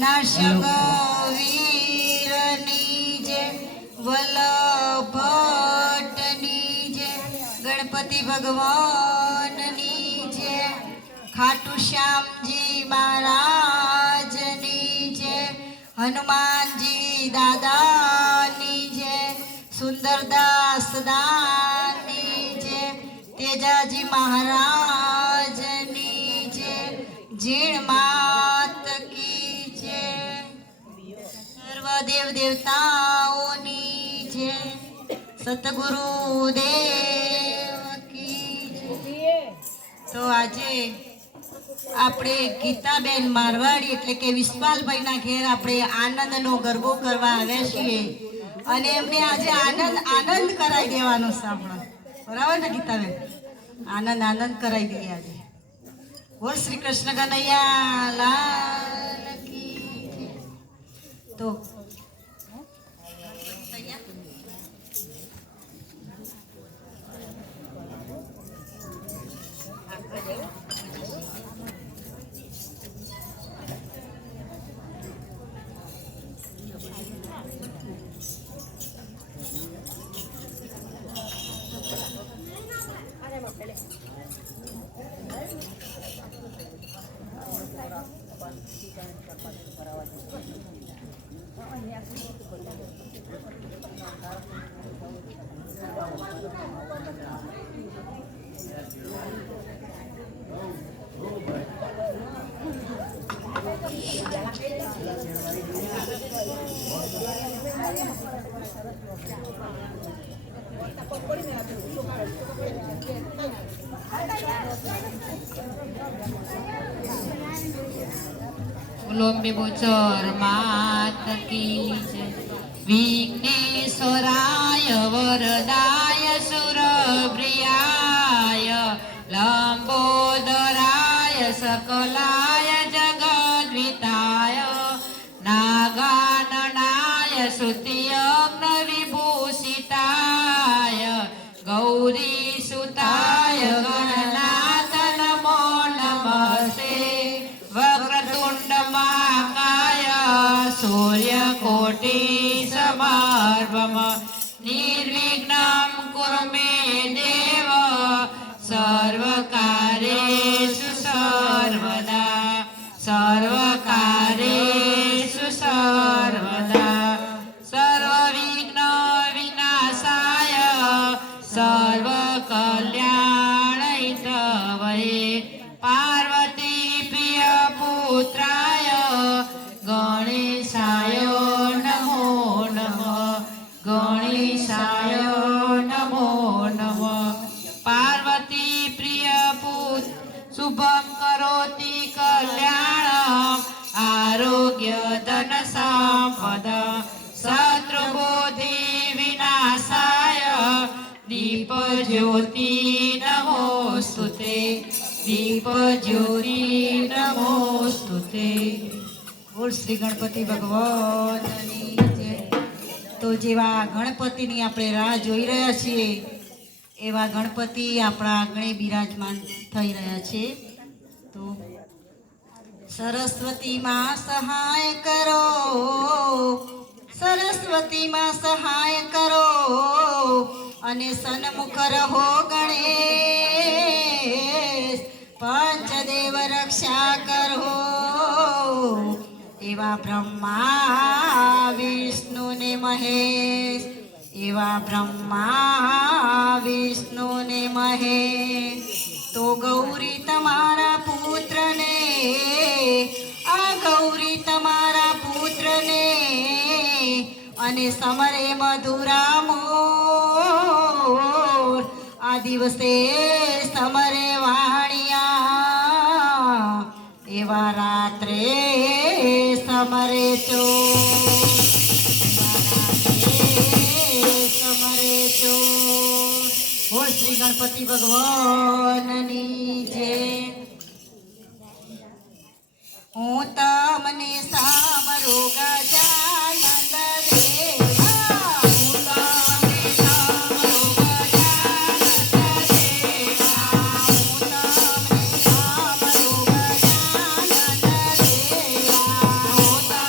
નાશક વીરની જય, વલ્લભ ભટ્ટની જય, ગણપતિ ભગવાનની જય, ખાટુ શ્યામજી મહારાજની જય, હનુમાનજી દાદાની જય, સુંદરદાસ દાની જય, તેજાજી મહારાજની જય, જીણ માત કી જય, સર્વ દેવ દેવતાઓની જય, સતગુરુ દેવ કી જય. તો આજે આપણે ગીતાબેન મારવાડી એટલે કે વિશ્વાલભાઈના ઘેર આપણે આનંદનો ગરબો કરવા આવ્યા છીએ અને એમને આજે આનંદ કરાવી દેવાનો છે આપણો. બરાબર ને ગીતાબેન? આનંદ કરાવી દઈએ આજે. બોલ શ્રી કૃષ્ણ કનૈયા લાલ કી જય. તો બોલો બોચર માત કી જય. વિઘ્નેશ્વરાય વરદાય સુરપ્રિયાય લંબોદરાય સકલાય જગદ્વિતાય નાગાનનાય શ્રુતિયજ્ઞ વિભૂષિતાય ગૌરી સુતાય ગણનાથ નમો નમસ્તે. વક્રતુંડ મહાકાય સૂર્યકોટિ સમર્પમ નિર્વિઘ્नं કુરુ મે દેવ સર્વકાર્યેષુ સર્વદા સર્વકાર્યેષુ સર્વદા સર્વવિઘ્ન વિનાશાય સર્વકલ્યાણહિતવયે પાર્વતી પ્રિય પુત્રાય ગણેશાય નમો નમઃ ગણેશાય નમો નમઃ. પાર્વતી પ્રિય પુત્ર શુભમ કરોતિ કલ્યાણમ આરોગ્ય ધન સંપદ શત્રુબુદ્ધિ વિનાશાય દીપ જ્યોતિ નમોસ્તુતે દીપ જ્યોતિ નમોસ્તુતે. બોલ શ્રી ગણપતિ ભગવાનની જય. તો જેવા ગણપતિની આપણે રાહ જોઈ રહ્યા છીએ એવા ગણપતિ આપણા આંગણે બિરાજમાન થઈ રહ્યા છે. તો સરસ્વતીમાં સહાય કરો, સરસ્વતીમાં સહાય કરો અને સન્મુખ રહો ગણેશ, પંચદેવ રક્ષા કરો. એવા બ્રહ્મા વિષ્ણુ ને મહેશ, એવા બ્રહ્મા વિષ્ણુ ને મહેશ. તો ગૌરી તમારા પુત્રને, આ ગૌરી તમારા પુત્રને અને સમરે મધુરા મોર, આ દિવસે સમરે વાણિયા, એવા રાત્રે સમરે ચોર, સમરે ચોર. બોલ શ્રી ગણપતિ ભગવાનની જય. હું તમને સામરો ગજાનંદ દેવા, હું તમને સામરો ગજાનંદ દેવા, હું તમને સામરો ગજાનંદ દેવા, હું તમને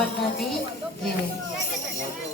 ભગવાનની જય.